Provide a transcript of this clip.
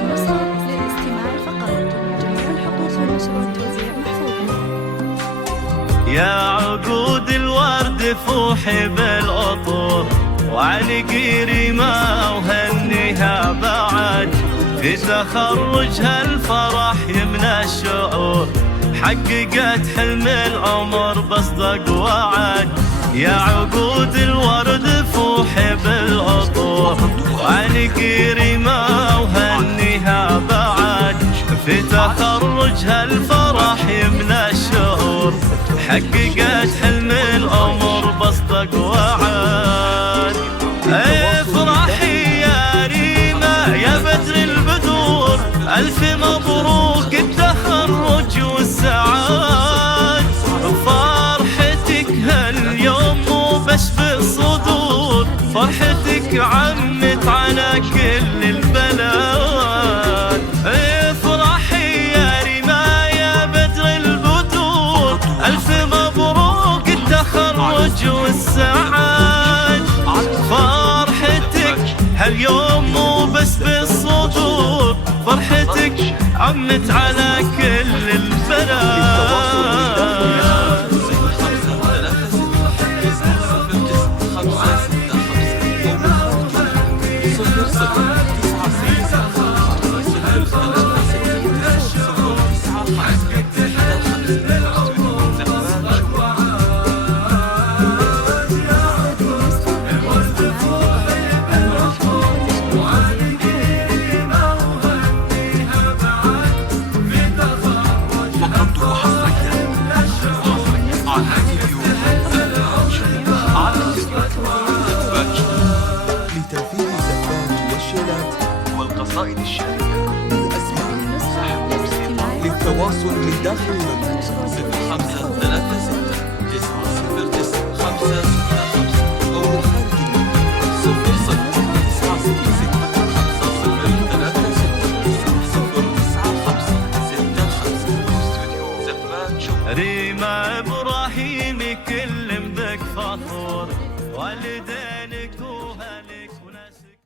فرصة للاستماع فقط. جميع الحقوق والنشر والتوزيع محفوظة. يا عقود الورد فوحي بالعطور، وعلقي ريمة وهنيها بعد، في تخرجها الفرح يمنى الشعور، حققت حلم العمر بصدق وعد. يا عقود الورد فوحي بالعطور، وعلقي ريمة وهنيها بعد، في تخرجها الفرح يمنى الشعور، حققت حلم العمر بصدق وعد. افرحي يا ريمة يا بدر البدور، ألف مبروك التخرج والسعاد، فرحتك هاليوم مو بس بالصدور، فرحتك عمت على كل البلد. افرحي يا ريمة يا بدر البدور، ألف مبروك التخرج والسعاد، فرحتك هاليوم مو بس بالصدور، فرحتك عمت على كل البلد. لتنفيذ زفات والشيلات والقصائد الشعرية النسخة للاستماع للتواصل من داخل المملكة 0536 909 565 أو من خارج المملكة ريمة